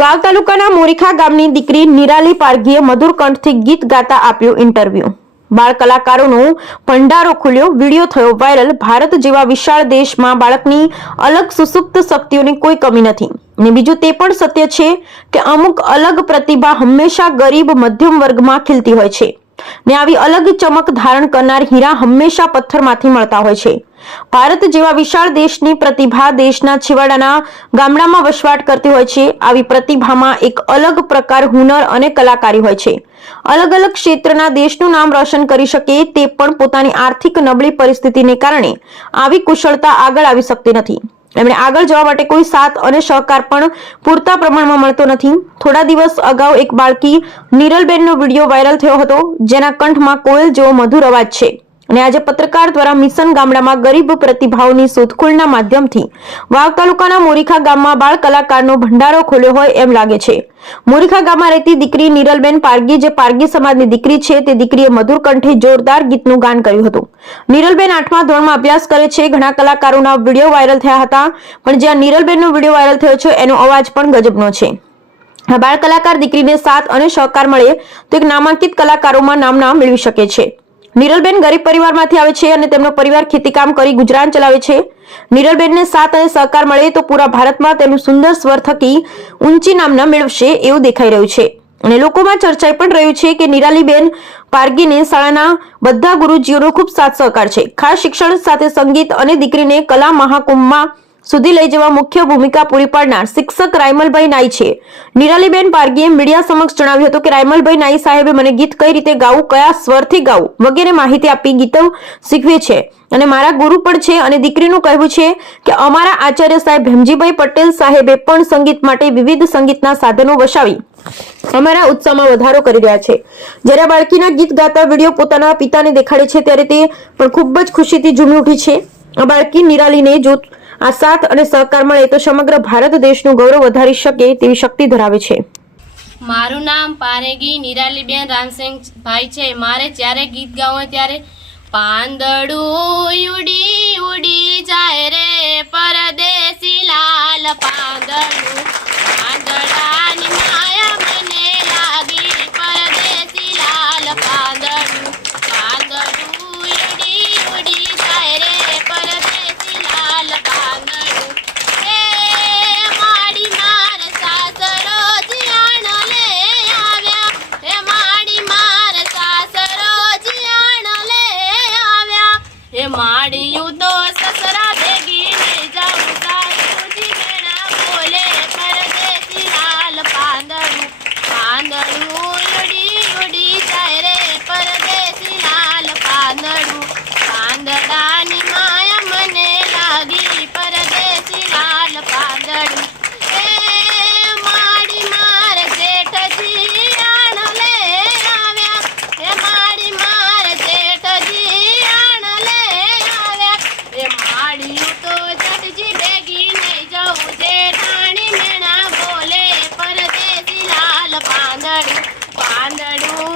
વાવ તાલુકાના મોરીખા ગામની દીકરી નિરાલી પારઘીએ મધુર કંઠથી ગીત ગાતા આપ્યું ઇન્ટરવ્યુ. બાળ કલાકારોનો ભંડારો ખુલ્યો, વીડિયો થયો વાયરલ. ભારત જેવા વિશાળ દેશમાં બાળકની અલગ સુસુપ્ત શક્તિઓની કોઈ કમી નથી. ને બીજું તે પણ સત્ય છે કે અમુક અલગ પ્રતિભા હંમેશા ગરીબ મધ્યમ વર્ગમાં ખીલતી હોય છે. ને આવી અલગ ચમક ધારણ કરનાર હીરા હંમેશા પથ્થરમાંથી મળતા હોય છે. ભારત જેવા વિશાળ દેશની પ્રતિભા દેશના છેવાડાના ગામડામાં વસવાટ કરતી હોય છે. આવી પ્રતિભામાં એક અલગ પ્રકાર હુનર અને કલાકારી હોય છે. અલગ અલગ ક્ષેત્રના દેશનું નામ રોશન કરી શકે તે પણ પોતાની આર્થિક નબળી પરિસ્થિતિને કારણે આવી કુશળતા આગળ આવી શકતી નથી. એમણે આગળ જવા માટે કોઈ સાથ અને સહકાર પણ પૂરતા પ્રમાણમાં મળતો નથી. થોડા દિવસ અગાઉ એક બાળકી નિરલબેનનો વીડિયો વાયરલ થયો હતો, જેના કંઠમાં કોયલ જેવો મધુર અવાજ છે. અને આજે પત્રકાર દ્વારા મિશન ગામડામાં ગરીબ પ્રતિભાઓની શોધખોળના માધ્યમથી વાવ તાલુકાના મોરીખા ગામમાં બાળ કલાકારનો ભંડારો ખોલ્યો હોય એમ લાગે છે. મોરીખા ગામમાં રહેતી દીકરી નિરલબેન પારગી, જે પારગી સમાજની દીકરી છે, તે દીકરીએ મધુર કંઠે જોરદાર ગીતનું ગાન કર્યું હતું. નિરલબેન આઠમા ધોરણમાં અભ્યાસ કરે છે, ઘણા કલાકારોના વીડિયો વાયરલ થયા હતા, પણ જ્યાં નિરલબેનનો વીડિયો વાયરલ થયો છે, એનો અવાજ પણ ગજબનો છે. બાળ કલાકાર દીકરીને સાથ અને સહકાર મળે તો એક નામાંકિત કલાકારોમાં નામના મેળવી શકે છે. નિરલબેન ગરીબ પરિવારમાંથી આવે છે અને તેમનો પરિવાર ખેતીકામ કરી ગુજરાન ચલાવે છે. નિરલબેનને સાથ અને સહકાર મળે તો પૂરા ભારતમાં તેનું સુંદર સ્વર થકી ઊંચી નામના મેળવશે એવું દેખાઈ રહ્યું છે. અને લોકોમાં ચર્ચાઈ પણ રહ્યું છે કે નિરાલીબેન પારગીને શાળાના બધા ગુરુજીઓનો ખૂબ સાથ સહકાર છે. ખાસ શિક્ષણ સાથે સંગીત અને દીકરીને કલા મહાકુંભમાં સુધી લઈ જવા મુખ્ય ભૂમિકા પૂરી પાડનાર શિક્ષક રાયમલભાઈ નાઈ છે. નિરાલીબેન પારગીએ મીડિયા સમક્ષ જણાવ્યું હતું કે રાયમલભાઈ નાઈ સાહેબે મને ગીત કઈ રીતે ગાવું, કયા સ્વરથી ગાવું વગેરે માહિતી આપી ગીતો શીખવે છે. અને મારા ગુરુ પણ છે અને દીકરીનું કહેવું છે કે અમારા આચાર્ય સાહેબ ભીમજીભાઈ પટેલ સાહેબે પણ સંગીત માટે વિવિધ સંગીતના સાધનો વસાવી. અમારા ઉત્સાહમાં વધારો કરી રહ્યા છે. જ્યારે બાળકીના ગીત ગાતા વીડિયો પોતાના પિતાને દેખાડે છે, ત્યારે તે પણ ખૂબ જ ખુશીથી ઝૂમી ઉઠી છે. આ બાળકી નિરાલીને જો આ સાથ અને સહકાર મળે તો સમગ્ર ભારત દેશનું ગૌરવ વધારી શકે તેવી શક્તિ ધરાવે છે. મારું નામ પારેગી નિરાલીબેન રામસિંહ ભાઈ છે. મારે જ્યારે ગીત ગાવું ત્યારે પાંદડું ઉડી ઉડી જાય રે પરદેશી લાલ પાંદડું. standard.